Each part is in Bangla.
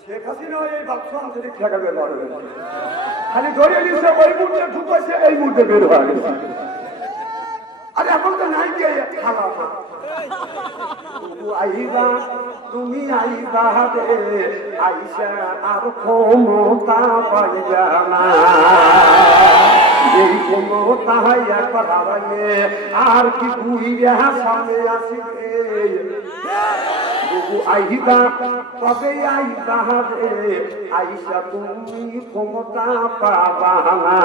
শেখ হাসিনা এই বাক্স আন্তরিক টাকা বের করে খালি ধরে নিচ্ছে ওই মুহূর্তে ঢুকাইছে এই মুহূর্তে বের হয়ে গেছে। আরে এখন তো নাই কে খালা আইবা তুমি আইবা রে আইসা আর ক্ষমতা পাইবা না এই ক্ষমতা একবার হারাইলে আর কি বুইরা সামনে আসিবে আইবা তবে আইবা রে আইসা তুমি ক্ষমতা পাবা না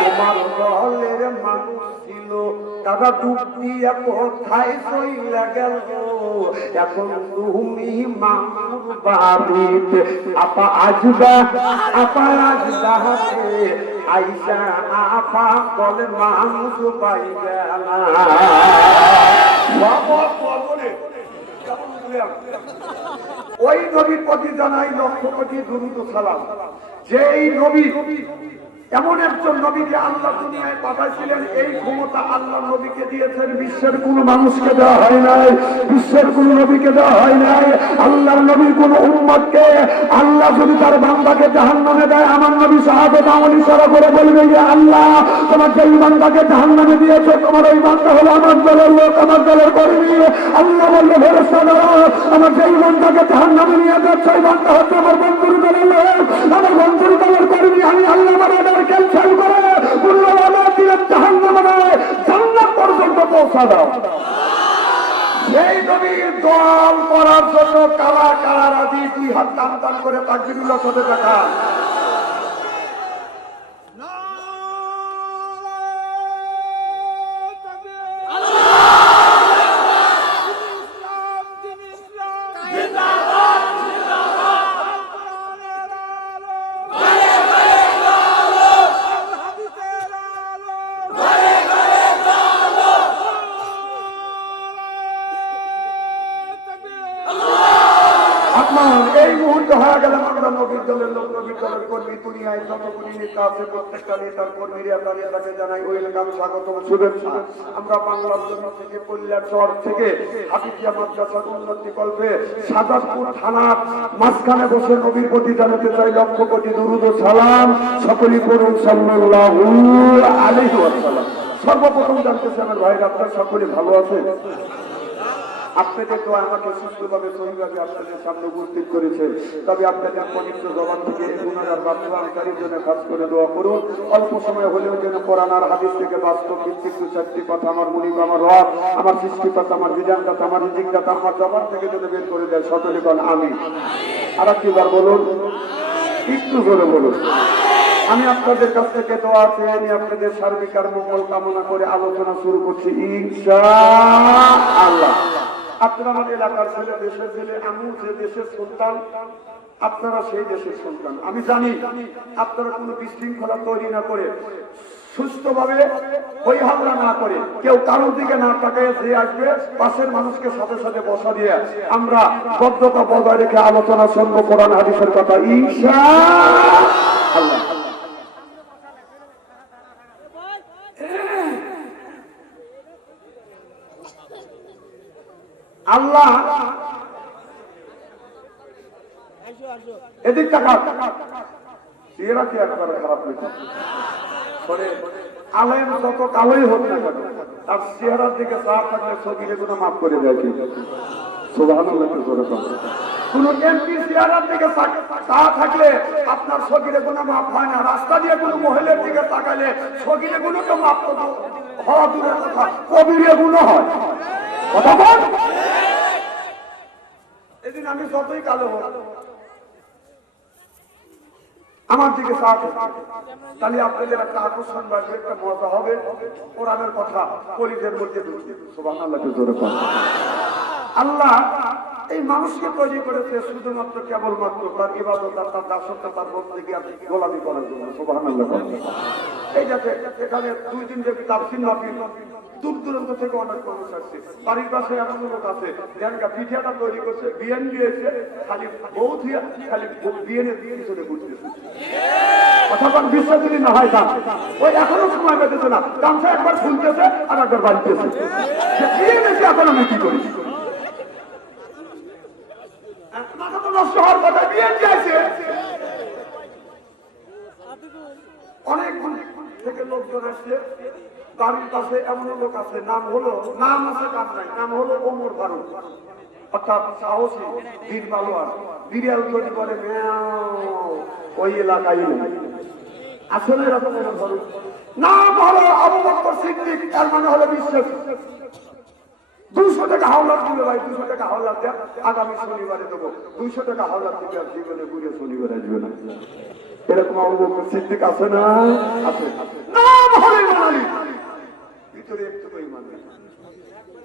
তোমার দলের মানুষ ছিল তারা ডুব দিয়া কোথায় চইলা গেল এখন তুমি মামুর বাড়িতে আপা আসবা আইসা আপা বলে মানুষ পাই গেল ওই নবীর প্রতি জানাই লক্ষ কোটি দুরূদ সালাম। যেই নবী এমন একজন নবীকে আল্লাহ দুনিয়ায় পাঠাইছিলেন, এই ক্ষমতা আল্লাহ নবীকে দিয়েছেন, বিশ্বের কোন মানুষকে দেওয়া হয় নাই, বিশ্বের কোন নবীকে দেওয়া হয় নাই। আল্লাহর নবীর কোন উম্মতকে আল্লাহ যদি তার বান্দাকে জাহান্নামে দেয়, আমার নবী শাহাদাত আমল ইশারা করে বলবে যে আল্লাহ তোমার যেই বান্দাকে জাহান্নামে দিয়েছে তোমার ওই বান্দা হলো আমার দলের লোক, আমার দলের কর্মী। আল্লাহ বলবে ফেরেশতারা আমার যেই বান্দাকে জাহান্নামে নিয়ে যাচ্ছে ওই বান্দা হচ্ছে আমার বন্ধুর দলের লোক, আমার বন্ধুর দলের কর্মী। আমি আল্লাহ ক্যান্সেল করে জান্নাত পর্যন্ত পৌঁছা দাও। সেই নবীর দল করার জন্য কারা কারা রাজি? 2 হাত টান করে তাকবীরুল্লাহ সাথে দেখা। এই মুহূর্তে হয়ে গেলাম আমরা নবীর দলের লোক, নবীর দলের কর্মী। দুনিয়ায় যতগুলি নেতা আছে প্রত্যেকটা নেতার কর্মীরা নেতাকে জানাই ওয়েলকাম, স্বাগতম, শুভেচ্ছা। আমরা বাংলার জমি থেকে কল্যাণ শহর থেকে হাফিজিয়া মাদ্রাসার উন্নতি কল্পে সাজাদপুর থানার মাঝখানে বসে নবীর প্রতি জানাতে চাই লক্ষ কোটি দুরূদ ও সালাম। সকলেই পড়ুন সাল্লাল্লাহু আলাইহি ওয়াসাল্লাম। সর্বপ্রথম জানতেছি আমার ভাইরা আপনারা সকলে ভালো আছেন? আপনাদের তো আমাকে সুস্থভাবে সহিভাবে আপনাদের সামনে উপস্থিত করেছে। তবে আপনাদের পবিত্র জবান থেকে গুনাহগার বাস্তবায়নকারীর জন্য খাস করে দোয়া করুন। অল্প সময় হলেও যেন কোরআন আর হাদিস থেকে বাস্তব ভিত্তিক 4টি কথা আমার মুনিব, আমার রব, আমার সৃষ্টিকর্তা, আমার বিধানদাতা, আমার রিজিকদাতা আমার জবান থেকে যেন বের করে দেয়। সকলে বলেন আমিন। আর একবার বলুন, একটু জোরে বলুন। আমি আপনাদের কাছ থেকে দোয়া চেয়ে নিয়ে আপনাদের সার্বিক আর মঙ্গল কামনা করে আলোচনা শুরু করছি ইনশাআল্লাহ। আপনারা আমার এলাকার ছেলে, দেশের ছেলে, আমি যে দেশের সন্তান, আপনারা সেই দেশের সন্তান। আমি জানি আপনারা কোনো বিশৃঙ্খলা তৈরি না করে, সুস্থভাবে হই হাল্লা না করে, কেউ কারোর দিকে না তাকায়, যে আসবে পাশের মানুষকে সাথে সাথে বসা দিয়ে আমরা বদ্ধতা বজায় রেখে আলোচনা শুনবো কোরআন হাদিসের কথা ইনশাআল্লাহ। আল্লাহ এদিক টাকা এরা কি একবার খারাপ হয়েছে? আলেম যত কালোই হোক না কেন, তার চেহারার দিকে চা থাকলে ছবিরে কোনো মাফ করে দেয় কি? সুবহানাল্লাহ। কোন এমপি চেহারার দিকে চা থাকলে আপনার ছবিরে কোনো মাফ হয় না। রাস্তা দিয়ে কোনো মহিলার দিকে তাকালে ছবিরে কোনো তো মাফ হওয়া দূরের কথা, কবিরে গুলো হয়। কথা বল। এদিন আমি যতই কালো হোক আমার দিকে তাহলে আপনাদের একটা আকর্ষণ বাড়বে, একটা মজা হবে। কোরআনের কথা কলিজের মধ্যে ঢুকবে। সুবহানাল্লাহ। আল্লাহ এই মানুষকে তৈরি করেছে শুধুমাত্র কেবলমাত্র তার ইবাদত, তার দাসত্ব, তার বন্দেগী আর গোলামি করার জন্য। সুবহানাল্লাহ। এই যাতে এখানে 2 দিন ব্যাপী তাফসীর মাহফিল, দূর দূরান্ত থেকে অনেক মানুষ আসছে। বাড়ির পাশে এমন লোক আছে যারা পিঠাটা তৈরি করছে, বিয়ান দিয়েছে, খালি বউ দিয়ে খালি বিয়ানের পিছনে ঘুরতেছে। কথা বল, বিশ্বাস যদি না হয় দাম ওই এখনো সময় পেতেছে না, গামছা একবার ফুলতেছে আর একবার বাড়িতেছে। বিয়ে বেশি এখন আমি কি করি? মাথা তো নষ্ট হওয়ার কথা বিএনপি আছে অনেক থেকে লোকজন আসছে বাড়ির পাশে এমন লোক আছে নাম আছে কাজ নাই নাম হলো ওমর ফারুক অর্থাৎ সাহসী বীর পালোয়ান বিড়াল যদি বলে ওই এলাকায় আসলে এরকম ওমর ফারুক নাম হলো আবু বকর সিদ্দিক তার মানে হলো বিশ্বাস 200 টাকা হাওলাত দিবে ভাই 200 টাকা হাওলাত দেয় আগামী শনিবারে দেবো 200 টাকা হাওলাত দিবে আর জীবনে ঘুরে শনিবার আসবে না এরকম আবু বকর সিদ্দিক আছে না আছে নাম হলো ইমাম আলী ভিতরে একটু ইমান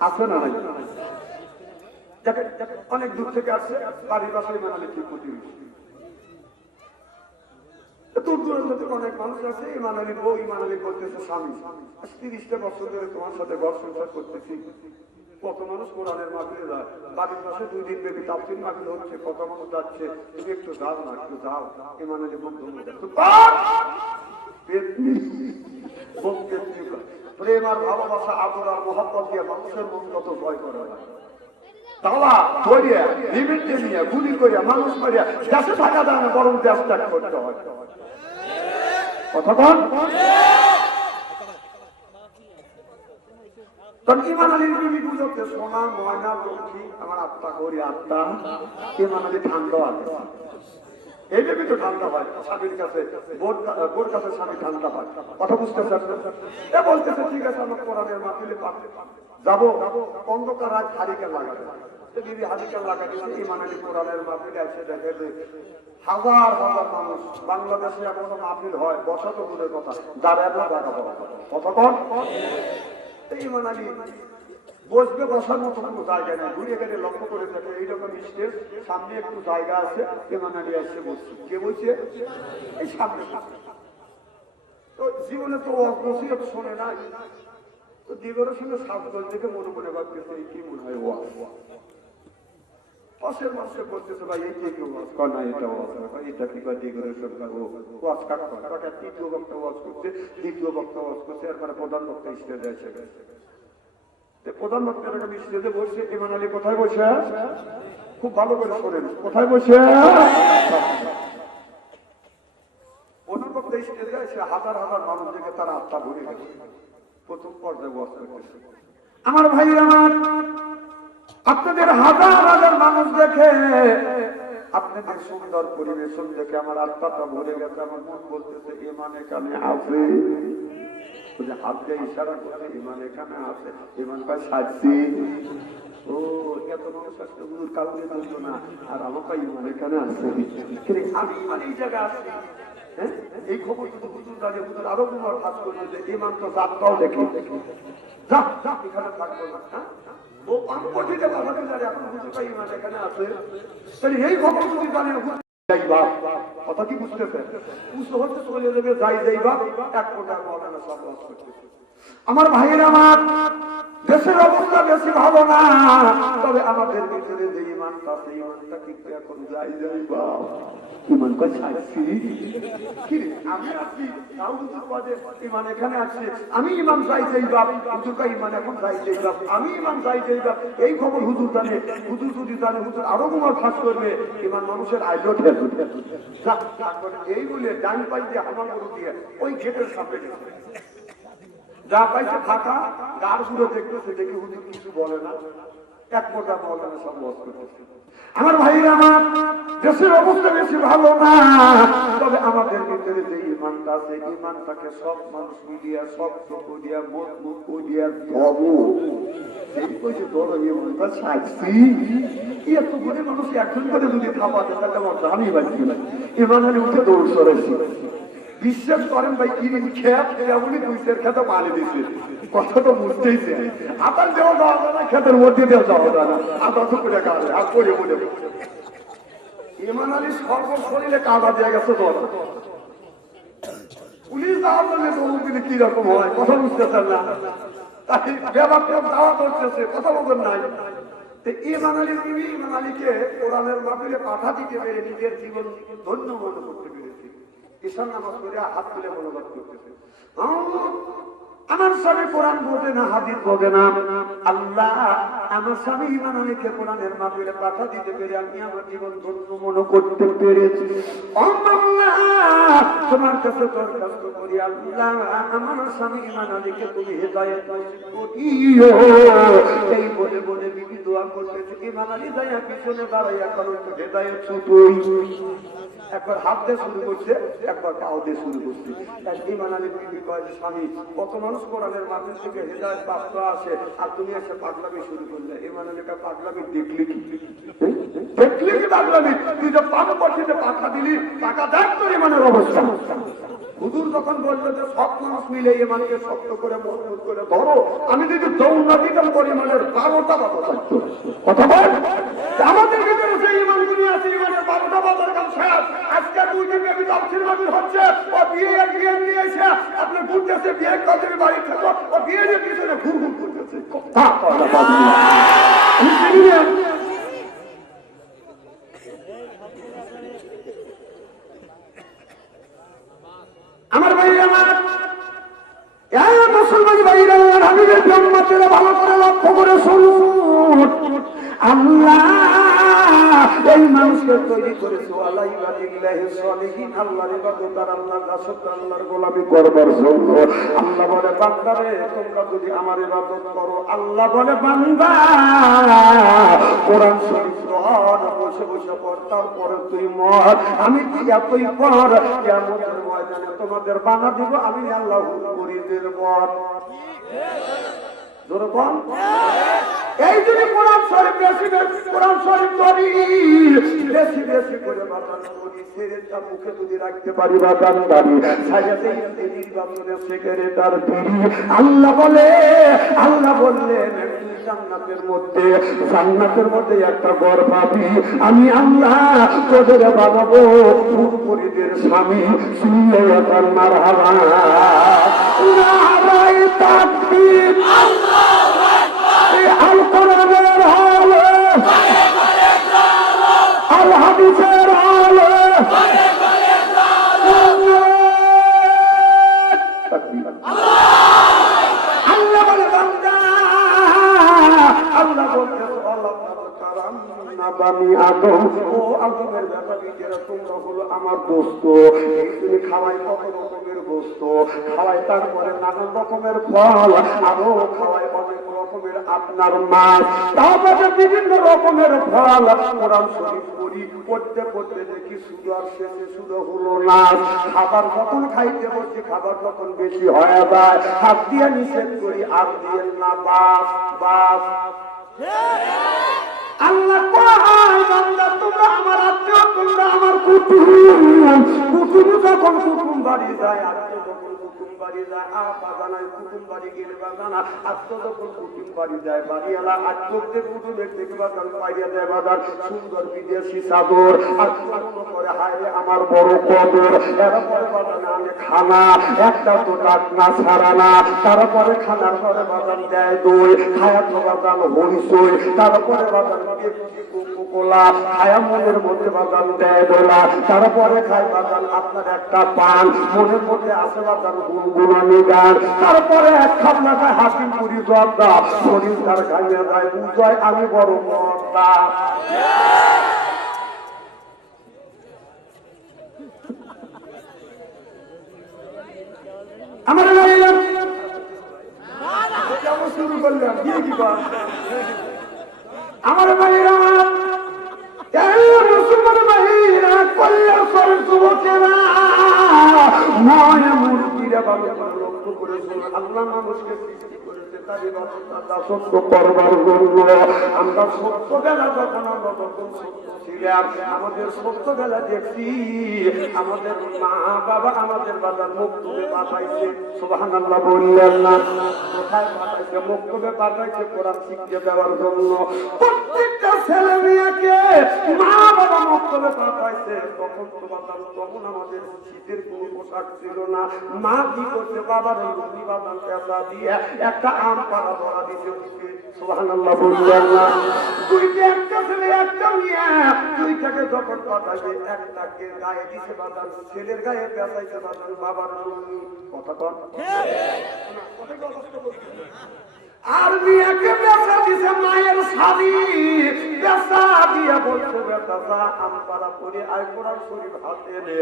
আছে না নাই অনেক দূর থেকে আসছে বাড়ির বাসায় ইমাম আলী ঠিক প্রতি দূর দূরান্ত থেকে অনেক মানুষ আছে ইমাম আলী বউ ইমাম আলী বলতেছে স্বামী 30টা বছর ধরে তোমার সাথে ঘর সংসার করতেছি কত মানুষ কোরআনের মাহফিলে যায় বাড়ির পাশে 2 দিন ব্যাপী তাফসীর মাহফিল হচ্ছে কত মানুষ যাচ্ছে তুমি একটু যাও না একটু যাও ইমাম আলী বলতো প্রেম আর ভালোবাসা আদর আর মহব্বত দিয়ে মানুষের মন কত ভয় করা হয় তালা ধরিয়া লিমিটে নিয়ে গুলি করিয়া মানুষ মারিয়া দেশে থাকা যায় না বরং দেশ ত্যাগ করতে হয় কথা বল ইমাম আলীর বিবি বুঝতে সোনা ময়না লক্ষ্মী আমার আত্মা করি আত্মা ইমাম আলী ঠান্ডা আছে এই ভেবে তো ঠান্ডা হয় স্বামীর কাছে বোর কাছে স্বামী ঠান্ডা হয় কথা বুঝতেছে এ বলতেছে ঠিক আছে আমার কোরআনের মাহফিলে যাবো অন্ধকার রাত হারিকেন লাগাবে দিদি হারিকেন লাগাইছে ইমাম আলী কোরআনের মাহফিলে এসে দেখে যে হাজার হাজার মানুষ বাংলাদেশে এখনো মাহফিল হয় বসা তো দূরের কথা দাঁড়ায় না লাগাবো কতক্ষণ ইমাম আলী বসবে বসার মতো কোনো জায়গা নেই ঘুরে গেলে লক্ষ্য করে থাকে এইরকম স্টেজ সামনে একটু জায়গা আছে ইমাম আলী এসে বসছে কে বলছে এই সামনে তো জীবনে তো নসিহত শোনে না তো দিগরের সঙ্গে সাবধান থেকে মনে মনে ভাবতেছে কি মনে হয় পাশের মানুষকে বলতেছে ভাই এই কেউ ওয়াজ কর না এটা ওয়াজ কর এটা কি বা দিগরের সরকার ওয়াজ কাট কর তৃতীয় বক্তা ওয়াজ করছে দ্বিতীয় বক্তা ওয়াজ করছে এরপরে প্রধান বক্তা স্টেজে এসে গেছে প্রধান বক্তার একটা স্টেজে বসে ইমাম আলী কোথায় বসে খুব ভালো করে শোনেন কোথায় বসে প্রধান বক্তা স্টেজে এসে হাজার হাজার মানুষ দেখে তারা আত্মা ভরে গেছে প্রথম পর্যায়ে ওয়াজ করতেছে আমার ভাই আমার আপনাদের হাজার হাজার মানুষ দেখে আপনাদের সুন্দর পরিবেশন দেখে আমার আত্মাটা ভরে গেছে আমার মন বলতেছে ইমান এখানে আছে হাত দিয়ে ইশারা করে ইমান এখানে আছে ইমান পায় সাজছি ও এত মানুষ আসতে হুজুর কাউকে বলতো না আর আমার পাই ইমান এখানে আছে আমি ইমান এই জায়গায় আসছি হ্যাঁ এই খবর শুধু হুজুর দাঁড়িয়ে হুজুর আরো তোমার কাজ করবে যে ইমান তো যাত্রাও দেখি যা যা এখানে থাকবো না হ্যাঁ ও অঙ্কটিতে বাবাকে জানে এখন হুজুর পাই ইমান এখানে আছে তাহলে এই খবর যদি জানেন কথা কি বুঝতেছে বুঝতে হচ্ছে চলে যাবে যাই যাইবা এক কোটা মৌলানা সব করতেছে আমার ভাইয়ের আমার দেশের অবস্থা বেশি ভালো না তবে আমাদের ভিতরে যে ইমানটা সেই ইমানটা কিন্তু এখন যাই যাইবা ইমান কয় ছাড়ছি আমি আছি তাও হুজুর বাদে ইমান এখানে আছে আমি ইমাম যাই যাইবা হুজুর কয় ইমান এখন যাই যাইবা আমি ইমাম যাই যাইবা এই খবর হুজুর জানে হুজুর যদি জানে হুজুর আরো তোমার ফাঁস করবে ইমান মানুষের আইলো ঠেলবে এই বলে ডান পাই দিয়ে আমার গরু দিয়ে ওই গেটের সামনে গেছে যা পাইছে ফাঁকা গার গুলো দেখতেছে দেখে হুজুর কিছু বলে না এক মোটা মৌলানা সব ওয়াজ করতেছে আমার ভাইরা আমার দেশের অবস্থা বেশি ভালো না তবে আমাদের ভিতরে যে ইমানটা আছে ইমানটাকে সব মানুষ মিলিয়া সব করিয়া মত করিয়া ধর্ম এই কইছে বড় ইমানটা সাজছি এত করে মানুষ একজন করে যদি খাওয়াতে তাহলে আমার জানি বাঁচি না ইমান আলী উঠে দৌড় সরেছি বিশ্বাস করেন ভাই কিরিম খেত এমনই দুইশের খেতে পানি দিচ্ছে কথা তো বুঝতেইছে আবার দেওয়া যাওয়া যায় না খেতের মধ্যে দেওয়া যাওয়া যায় না আর দশ করে কাঁদে আর করে বলে ইমান আলী সর্বশরীরে কাদা দিয়ে গেছে দল পুলিশ দাওয়া করলে দৌড় কি রকম হয় কথা বুঝতেছেন না তাই ব্যবহার দাওয়া করতেছে কথা বলবেন নাই ইমান আলী তুমি ইমান আলীকে কোরআনের মাহফিলে পাঠা দিতে পেরে নিজের জীবন ধন্য মনে করতে পেরেছি ঈশান নামাজ করে হাত তুলে মনোভাব করতেছে আমার স্বামী কোরআন বোঝে না, হাদিস বোঝে না। আল্লাহ, আমার স্বামী ঈমান আনকে কোরআনের মাহফিলে পাঠা দিতে পেরে আমি আমার জীবন ধন্য মনে করতে পেরেছি। ও আল্লাহ, তোমার কাছে দরখাস্ত করি আল্লাহ, আমার স্বামী ঈমান আনকে তুমি হেদায়েত করিও। এই বলে বলে বিবি দোয়া করতেছে। ঈমান আলী যাইয়া পিছনে দাঁড়াইয়া কারণ হেদায়েত ছুটোই। একবার হাত দিয়ে শুরু করছে, একবার পাও দিয়ে শুরু করছে। ঈমান আলী বিবি কয় যে স্বামী, কত মানুষ কোরআনের মাহফিল থেকে হেদায়েত প্রাপ্ত আসে আর তুমি এসে পাগলামি শুরু করলে। ঈমান আলী কা পাগলামি দেখলি কি? দেখলি কি পাগলামি? তুই যে পাপ করছিস, পাঠা দিলি, টাকা দেখ তোর ঈমানের অবস্থা। হুজুর যখন বললো যে সব মানুষ মিলে ঈমানকে শক্ত করে মজবুত করে ধরো, আমি যদি দৌড় দিতাম পরিমাণের 12টা বাধা থাকতো। কথা বল, আমাদের ভিতরে সেই ঈমানগুলি আছে, ঈমানের 12টা বাধার কাম শেষ। আজকে দুই দিন আমি তাফসীর মাহফিল হচ্ছে, ও বিয়ে নিয়ে এসে আপনি ঘুরতেছে, বিয়ে কাজের বাড়ি থেকে ও বিয়ে নিয়ে পিছনে ঘুর করতেছে। কথা আমার ভাই, আমার মুসলমান ভাইরা, হাবিবের ব্রহ্মাতেরা ভালো করে লক্ষ্য করে শুনুন। আল্লাহ এই মানুষকে তৈরি করেছে আল্লাহর ইবাদত আর আল্লাহর দাসত্ব, আল্লাহর গোলামি করবার জন্য। আল্লাহ বলে বান্দারে, তোমরা যদি আমার ইবাদত করো, আল্লাহ বলে বান্দা কোরআন শরীফ বসে বসে পড়, তারপরে তুই মর। আমি কি এতই পর কিয়ামতের ময়দানে তোমাদের বানা দিব আমি আল্লাহ মুরিদের বর। এই যদি কোরআন শরীফ কোরআন শরীফ করি বেশি বেশি করে বাতান করি, ছেড়েটা মুখে যদি রাখতে পারি বাতান দাঁড়ি নির্বাচনের সেক্রেটার দিদি। আল্লাহ বলে, আল্লাহ বললেন জান্নাতের মধ্যে একটা ঘর পাবি, আমি আল্লাহ তোদের বানাবো মুরিদের স্বামী। শুনলে এখন মারহাবা, নারায়ে তাকবীর, আল কোরআনের আলো, আল হাদিসের আলো। আল্লাহ বলে বান্দা, আল্লাহ বলতে বানি আদম, ও আদমের ব্যাপারীরা তোমরা হলো আমার দোস্ত। তুমি খাওয়াই কত রকমের গোস্ত, খাওয়াই তারপরে নানান রকমের ফল, আরো খাওয়াই অনেক রকমের আপনার মাছ, তারপরে বিভিন্ন রকমের ফল। কোরআন শরীফ পড়ি, পড়তে পড়তে দেখি শুধু আর শেষে শুধু হলো নাচ। খাবার যখন খাইতে বসছি, খাবার যখন বেশি হয়ে যায়, হাত দিয়ে নিষেধ করি, আর দিয়ে না বাস বাস। আল্লাহ বান্দা তোমরা আমার আত্মীয়, তোমরা আমার কুটুম। কুটুম যখন কুটুম বাড়ি যায়, আত্মীয় যখন কুটুম বাড়ি যায়, বাজানায় কুটুম বাড়ি গেলে বাজানা, আত্মীয় যখন কুটুম বাড়ি যায়, বাড়িওয়ালা আত্মীয়দের কুটুমের থেকে বাজান পাইয়া যায় বাজার সুন্দর বিদেশি চাদর। আত্মীয় মনে করে হায় আমার বড় কদর। এরপরে বাজানে আমি খানা, একটা তো টাকনা ছাড়া না। তারপরে খানার পরে বাজান দেয় দই, খায়া তো বাজান হইসই। তারপরে বাজান কোলা খায়া মনের মধ্যে বাজান দেয় দোলা। তারপরে খায় বাজান আপনার একটা পান, মনের মধ্যে আসে বাজান গুনগুনানি গান। তারপরে এক খাবলা খায় হাসিম পুরি জর্দা, শরীর তার গাইয়া যায় বুঝায় আমি বড় মর্দা। আমার শুরু করলাম আমার ভাইরা, মুসলমান ভাইরা, কল্যাণ করে যুবকেরা, ময় মুরগিরা ভালো লক্ষ্য করেছিল। আল্লাহ মানুষকে সৃষ্টি করেছে তার দাসত্ব করবার জন্য। আমরা ছোট্টবেলা যখন আমরা তখন ছোট্ট ছিলাম, আমাদের ছোট্টবেলা দেখছি আমাদের মা বাবা আমাদের বাবার মক্তবে পাঠাইছে। সুবহানাল্লাহ বললেন না? কোথায় পাঠাইছে? মক্তবে পাঠাইছে কোরআন শিখতে দেওয়ার জন্য। প্রত্যেকটা ছেলে মেয়েকে মা বাবা মক্তবে পাঠাইছে। তখন তো বাবা, তখন আমাদের শীতের কোনো পোশাক ছিল না। মা কি করছে? বাবার লুঙ্গি বাদাম পেঁচা দিয়ে একটা আম পাড়া ধরা দিছে। সুবহানাল্লাহ বললেন না? দুইটা একটা ছেলে একটা মেয়ে, দুইটাকে যখন পাঠাইবে একটাকে গায়ে দিছে বাজার, ছেলের গায়ে পেঁচাইছে বাজার বাবার জমি। কথা কন আর মেয়েকে পেঁচা দিছে মায়ের শাড়ি, পেঁচা দিয়ে বলছে বেটা আম পাড়া করে আয় কোরআন শরীফ হাতে নে।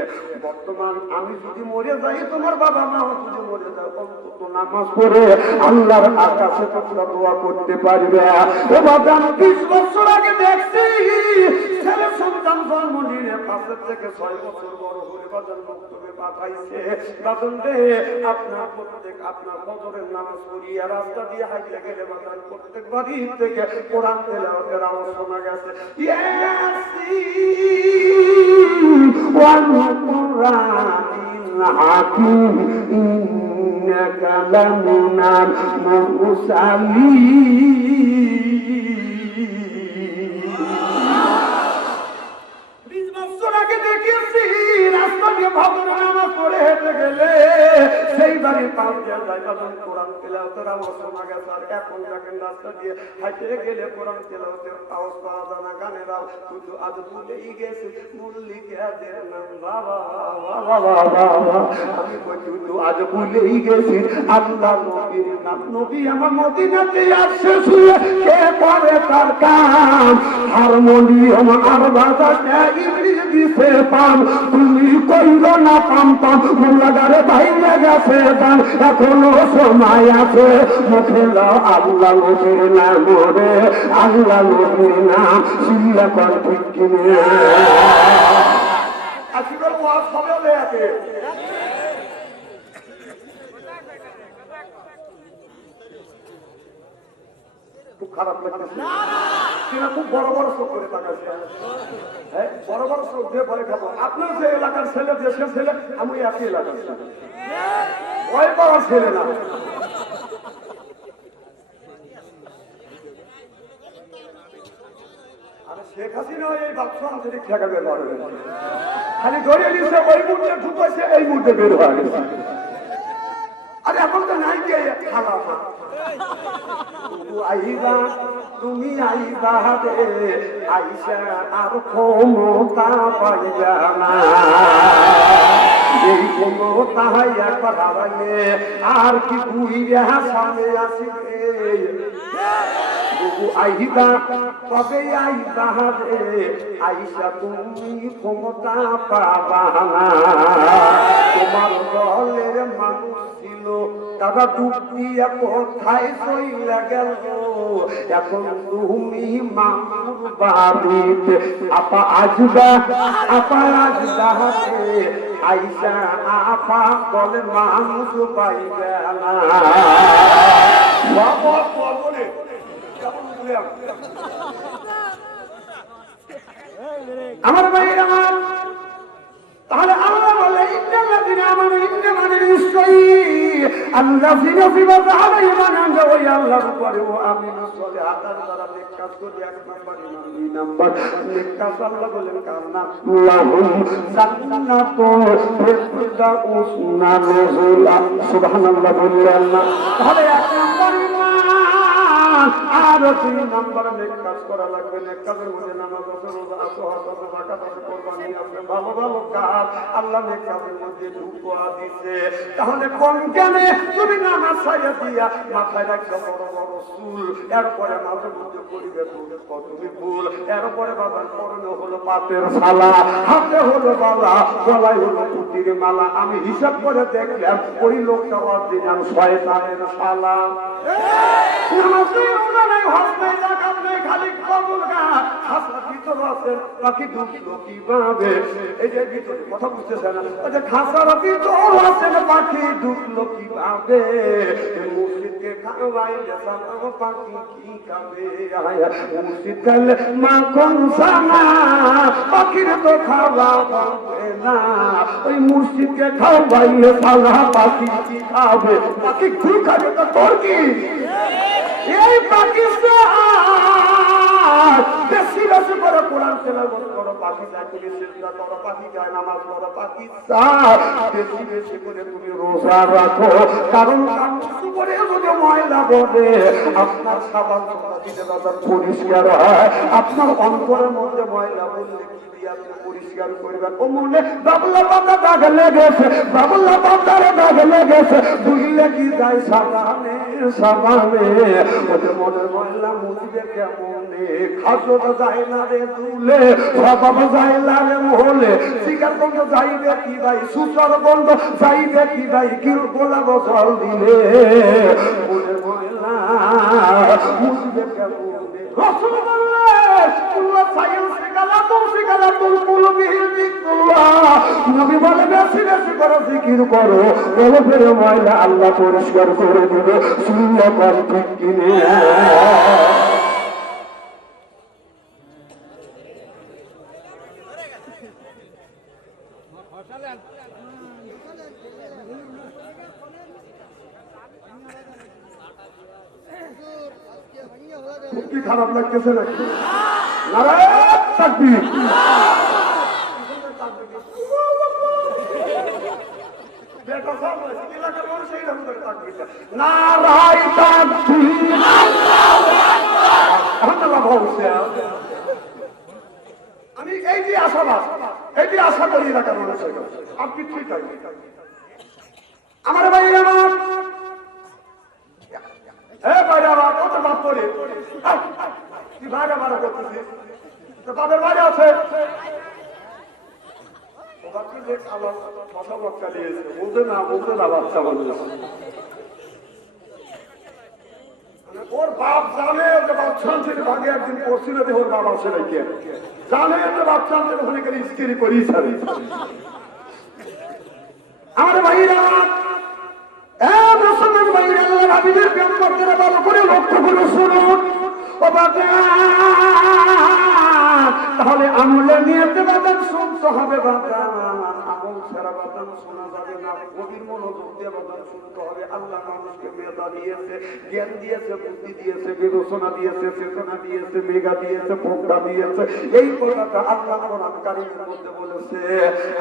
বর্তমান আমি যদি মরে যাই, তোমার বাবা মা যদি মরে যায়, অন্তত নামাজ পড়ে আল্লাহর আকাশে তোমরা দোয়া করতে পারবে। ও বাবা, আমি 20 বছর আগে দেখছি ছেলে সন্তান জন্ম নিয়ে 5 থেকে 6 বছর বড় হলে বাজার বক্তব্যে পাঠাইছে। বাজান রে, আপনার প্রত্যেক আপনার ফজরের নামাজ পড়িয়া রাস্তা দিয়ে হাইটে গেলে বাজার প্রত্যেক বাড়ি থেকে কোরআন তেলাওয়াতের আওয়াজ শোনা গেছে। ইয়াসিন ওয়াল কুরআনিল হাকিম ইন্নাকা লামিনাল মুরসালিন। দেখেছি রাস্তা দিয়ে ভদ্র নামাজ পড়ে হেঁটে গেলে সেই বাড়ির পাশ দিয়ে যায় তখন কোরআন তেলাওয়াতের আওয়াজ শোনা গেছে। আর এখন দেখেন রাস্তা দিয়ে হাঁটে গেলে কোরআন তেলাওয়াতের আওয়াজ পাওয়া যায় না, গানের আওয়াজ। শুধু আজ ভুলেই গেছে মুরলিদের নাম। বাবা আমি শুধু আজ ভুলেই গেছি আল্লাহ নবীর নাম। নবী আমার মদিনাতে আসছে শুয়ে কে করে তার কাম, হারমোনিয়াম আর বাজাতে ইংরেজি দিছে পাম। তুমি কইল না পাম পাম, মোল্লাগারে বাইরে গেছে দান, এখনো সময় আছে। মুখে লাও আল্লাহ নবীর নাম রে, আল্লাহ নবীর নাম চিল্লা কর ঠিক কিনে। আজকাল ওয়াজ হবে লেয়াকে খুব খারাপ লাগছে, খুব বড় বড় চোখ করে তাকাচ্ছে। হ্যাঁ, বড় বড় চোখ দিয়ে ভয় খাবো। আপনার যে এলাকার ছেলে, দেশের ছেলে, আমি একই এলাকার ছেলে, ভয় পাওয়ার ছেলে না। আরে শেখ হাসিনা এই বাক্স আন্তরিক ঠেকা বের করে খালি ধরিয়ে দিচ্ছে, ওই মুহূর্তে ঢুকেছে, এই মুহূর্তে বের হয়ে গেছে। আরে এখন তো নাই কে খালা আইবা, তুমি আইবা রে আইসা আর ক্ষমতা পাইবা না। এই ক্ষমতা একবার হারাইলে আর কি ঘুরিয়া সামনে আসিবে। আইবা তবে আইবা রে আইসা তুমি ক্ষমতা পাবা না। তোমার দলের মানুষ ছিল তারা ডুব দিয়া কোথায় চইলা গেল, এখন তুমি মামুর বাড়িতে আপা আসবা, আপা আসবা রে আইসা আপা বলে মানুষ পাইবে না। আমার ভাইয়ের আমার, তাহলে আল্লাহ বলে ইন্নাল্লাযিনা আমানু, ইন্না মানে নিশ্চয়ই আল্লাযিনা ফিবাতা আলাইহিম আনজা, ওই আল্লাহর উপরে ও আমিনু সলিহাতার দ্বারা নেক কাজ করে। 1 নাম্বার ইমান, 2 নাম্বার নেক কাজ। আল্লাহ বলেন কান্না লাহুম জান্নাতুন ফিরদাউস নাযুলা। সুবহানাল্লাহ বললেন না? তাহলে 1 নাম্বার ইমান, আর 2 নাম্বার নেক কাজ করা লাগবে। নেক কাজের মধ্যে নামাজ আছে, রোজা আছে, হজ আছে, যাকাত আছে, কুরবানি আছে, ভালো ভালো কাজ আল্লাহ নেক কাজের মধ্যে ঢুকা দিছে। তাহলে কোন জ্ঞানে তুমি নামাজ ছাইয়া দিয়া মাথায় রাখছো বড় বড় চুল, এরপরে মাঝে মধ্যে করিবে তুমি ভুল, এরপরে বাবার পরনে হলো পাতের শালা, হাতে হলো বালা, গলায় হলো পুতির মালা। আমি হিসাব করে দেখলাম ওই লোকটা অরিজিনাল শয়তানের শালা। নামাজ নেই, রোজা নেই, হজ নেই, যাকাত নেই, খালি কবুল গান। খাসা ভিতর আছে, বাকি ঢুকলো কিভাবে? এই যে ভিতরে কথা বুঝতেছে না, যে খাসার ভিতর আছে, বাকি ঢুকলো কিভাবে? মুর্শিদকে খাওয়াইলে সালাম পাখি কি খাবে? মুর্শিদ খাইলে মাখন সানা, পাখির তো খাওয়া পাবে না। ওই মুর্শিদকে খাওয়াইলে সালাম পাখি কি খাবে? পাখি কি খাবে? তো তোর কি? এই পাকিস্তান বেশি বেশি করে কোরআন তেলাওয়াত করো, পাখি যায় তুমি সিজদা করো, পাখি যায় নামাজ পড়ো, পাখি বেশি বেশি করে তুমি রোজা রাখো। কারণ কিছু করে যদি ময়লা বলে আপনার সাবান দিতে বাজার পরিষ্কার হয়, আপনার অন্তরের মধ্যে ময়লা বললে পরিষ্কার করবেন। ও মনে বাবলা বাবা দাগ লেগেছে, বাবলা বাবার দাগ লেগেছে, বুঝলে কি যায় সাবানে সাবানে, ওদের মনে ময়লা মুছবে কেমনে? খাসর যায় না রে তুলে, স্বভাব যায় না রে মহলে, শিকার বন্ধ যাইবে কি ভাই, সুচর বন্ধ যাইবে কি ভাই, কি গোলা বছর দিলে ওদের ময়লা মুছবে কেমনে? রসুল বললেন নবী বলে বেশি বেশি করে জিকির করো, কলবের ময়লা আল্লাহ পরিষ্কার করে দিবে। শূন্য কর ঠিক কিনে কি খারাপ লাগতেছে নাকি? নারায়ণ তাকবীর। আমি এই যে আশাবাদ, এই যে আশা করি এলাকার মানুষের আপনি ঠিক আছে আমার ভাই আমার বাইরে আমার কত বাপ করে বাইরে মারা করতেছি, তাদের বাইরে আছে ওর বাপ জানে বাচ্চা ভাগে একদিন পড়ছিল যে ওর বাবা আছে নাকি জানে যে বাচ্চা ওখানে গেলে স্ত্রী করি আমার ভাইরা মুসলমান ভাইরা হাবিবের প্রেম করতে ভালো করে লক্ষ্য করে শুনুন ও বাবা, তাহলে আমলে নিয়েতে বাদান শুনতে হবে বাবা, আমল ছাড়া বাদান শোনা যাবে না, গভীর মনোযোগ দিয়ে বাদান শুনতে হবে। আল্লাহ মানুষকে মেধা দিয়েছে, জ্ঞান দিয়েছে, বুদ্ধি দিয়েছে, বিবেচনা দিয়েছে, চেতনা দিয়েছে, মেঘা দিয়েছে, প্রজ্ঞা দিয়েছে। এই কথাটা আল্লাহ কোরআন কারীমের মধ্যে বলেছে,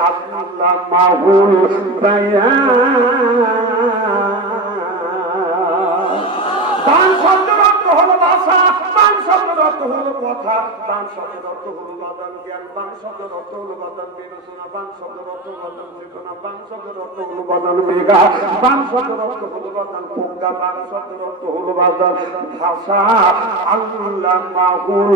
আল্লাহ মাহুল দান শব্দের অর্থ হলো ভাষা, দান শব্দের অর্থ হলো কথা, দান শব্দের অর্থ হলো বাদান জ্ঞান, দান শব্দের অর্থ হলো বাদান বিবেচনা, দান শব্দের অর্থ বাদান চেতনা, দান শব্দের অর্থ হলো বাদান মেঘা, দান শব্দের অর্থ হলো বাদান প্রজ্ঞা, দান শব্দের অর্থ হলো বাদান ভাষা। আল্লাহ মাহুল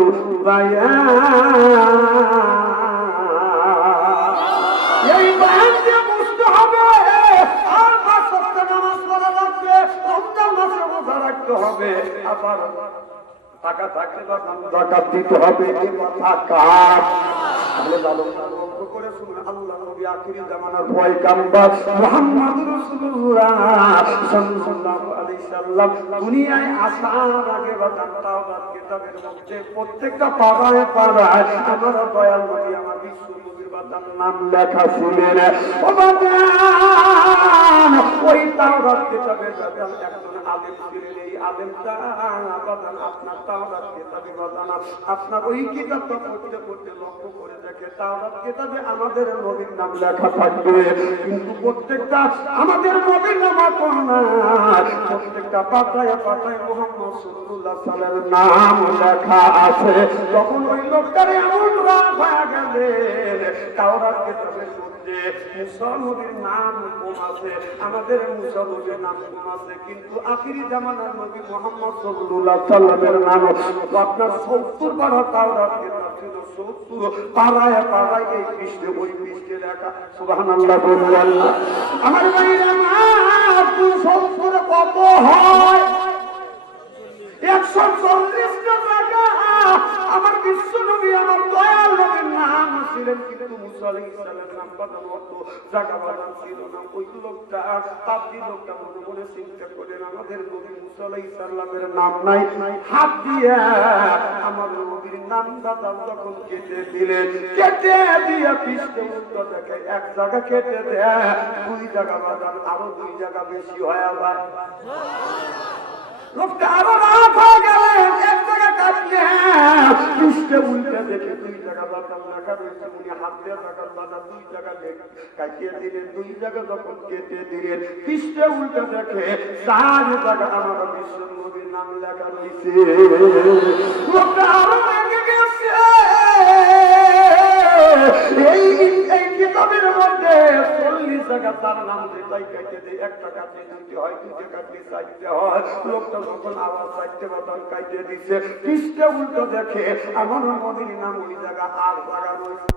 এই বায়ান দিয়ে বুঝতে হবে। আর পাঁচ ওয়াক্ত নামাজ পড়া লাগবে, রমজান মাসে রোজা রাখতে হবে, আবার টাকা থাকলে যাকাত দিতে হবে। এই কথা কার? তাহলে ভালো লক্ষ্য করে শুনুন, আল্লাহ নবী আখিরি জামানার পয়গাম্বর মুহাম্মদুর রাসূলুল্লাহ সাল্লাল্লাহু আলাইহি সাল্লাম দুনিয়ায় আসার আগে বাদান তাওরাত কিতাবের মধ্যে প্রত্যেকটা পাড়ায় পাড়ায় আমার দয়াল নবী আমার বিশ্ব বাদান নাম লেখা ছিলেন। ও বাদান ওই তাওরাত কিতাবের বাদান একজন আলেম ছিলেন, এই আলেমটা বাদান আপনার তাওরাত কিতাবে বাদান আপনার ওই কিতাবটা পড়তে পড়তে লক্ষ্য করে দেখে তাওরাত কিতাবে আমাদের নবীর নাম লেখা থাকবে, কিন্তু প্রত্যেকটা আমাদের নবীর নাম না, প্রত্যেকটা পাতায় পাতায় মুহাম্মদ সাল্লাল্লাহু আলাইহি সাল্লামের নাম লেখা আছে। তখন ওই লোকটার এমন রাগ হয়ে গেলেন, তাওরাত কিতাবের মধ্যে মুসা নবীর নাম কম আছে, আমাদের মুসা নবীর নাম কম আছে, কিন্তু আখিরি জামানার নবী মুহাম্মদ সাল্লাল্লাহু আলাইহি সাল্লামের নাম আপনার 70 পারা তাওরাত কিতাব ছিল, 70 পারায় পারায় এই পৃষ্ঠে ওই পৃষ্ঠে লেখা। সুবহানাল্লাহ বললেন আমার ভাইরা, আমার 270 কত হয়? 140টা জায়গা আমার বিশ্ব নবী আমার দয়াল নবীর নাম ছিলেন, কিন্তু মুসা আলাইহিস সালামের নাম বাদান অত জায়গা বাদান ছিল না। ওই লোকটা তাবদি লোকটা মনে মনে চিন্তা করেন আমাদের নবী মুসা আলাইহিস সালামের নাম নাই, হাত দিয়ে আমার নবীর নাম বাদান যখন কেটে দিলেন, কেটে দিয়ে পৃষ্ঠে উল্টো দেখে এক জায়গা কেটে দেয়, 2 জায়গা বাদান আরো 2 জায়গা বেশি হয়ে যায়। লোকটা আরো রাত হয়ে গেলেন, এক জায়গা কাটলে পৃষ্ঠে উল্টে দেখে 2 জায়গা বাতাম লেখা রয়েছে। উনি হাত দিয়ে থাকার বাতা 2 জায়গা কাটিয়ে দিলেন। 2 জায়গা যখন কেটে দিলেন, পৃষ্ঠে উল্টে দেখে 4 জায়গা আমার বিশ্ব নবীর নাম লেখা রয়েছে। লোকটা আরো রেগে গেছে। এই কিতাবের মধ্যে 40 জায়গা তার নাম যেটাই কাটে দেয়, একটা কাটলে 2টি হয়, 2টে কাটলে 4টে হয়। লোকটা যখন আবার 4টে বাতাম কাটে দিচ্ছে, পৃষ্ঠে উল্টো দেখে আমার নবীর নাম ওই জায়গা 8 জায়গা রয়েছে।